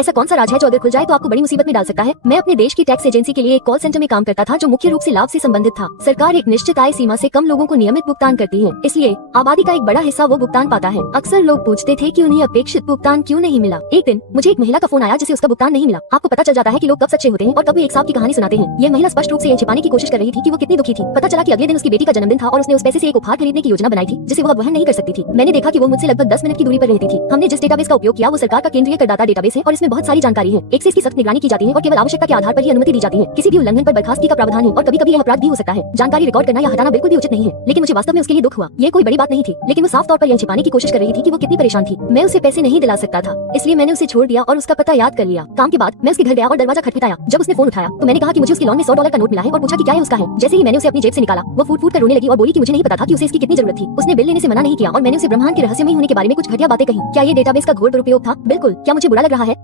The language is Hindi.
ऐसा कौन सा राज है जो अगर खुल जाए तो आपको बड़ी मुसीबत में डाल सकता है? मैं अपने देश की टैक्स एजेंसी के लिए एक कॉल सेंटर में काम करता था जो मुख्य रूप से लाभ से संबंधित था। सरकार एक निश्चित आय सीमा से कम लोगों को नियमित भुगतान करती है, इसलिए आबादी का एक बड़ा हिस्सा वो भुगतान पाता है। अक्सर लोग पूछते थे कि उन्हें अपेक्षित भुगतान क्यों नहीं मिला। एक दिन मुझे एक महिला का फोन आया जिसे उसका भुगतान नहीं मिला। आपको पता चल जाता है कि लोग कब सच्चे होते हैं और कब वे एक सांप की कहानी सुनाते हैं। यह महिला स्पष्ट रूप से यह छिपाने की कोशिश कर रही थी कि वो कितनी दुखी थी। पता चला कि अगले दिन उसकी बेटी का जन्मदिन था और उसने उस पैसे से एक उपहार खरीदने की योजना बनाई थी जिसे वो वहन नहीं कर सकती थी। मैंने देखा कि वो मुझसे लगभग 10 मिनट की दूरी पर रहती थी। हमने जिस डेटाबेस का उपयोग किया वो सरकार का केंद्रीय करदाता डेटाबेस है और इसमें बहुत सारी जानकारी है। एक से इसकी सख्त निगरानी की जाती है और केवल आवश्यकता के आधार पर ही अनुमति दी जाती है। किसी भी उल्लंघन पर बर्खास्तगी का प्रावधान है और कभी-कभी यह अपराध भी हो सकता है। जानकारी रिकॉर्ड करना या हटाना बिल्कुल भी उचित नहीं है, लेकिन मुझे वास्तव में उसके लिए दुख हुआ। ये कोई बड़ी बात नहीं थी, लेकिन वो साफ तौर पर यह छिपाने की कोशिश कर रही थी कि वो कितनी परेशान थी। मैं उसे पैसे नहीं दिला सकता था, इसलिए मैंने उसे छोड़ दिया और उसका पता याद कर लिया। काम के बाद मैं उसके घर गया और दरवाजा खटखटाया। जब उसने फोन उठाया तो मैंने कहा कि मुझे उसकी लॉन में $100 का नोट मिला है और पूछा कि क्या है उसका है। जैसे ही मैंने उसे अपनी जेब से निकाला वो फूट फूट कर रोने लगी और बोली कि मुझे नहीं पता था कि उसे इसकी कितनी जरूरत थी। उसने बिल लेने से मना नहीं किया और मैंने उसे ब्रह्मांड के रहस्यमय होने के बारे में कुछ घटिया बातें कही। क्या ये डेटाबेस का घोर दुरुपयोग था? बिल्कुल। क्या मुझे बुरा लग रहा है?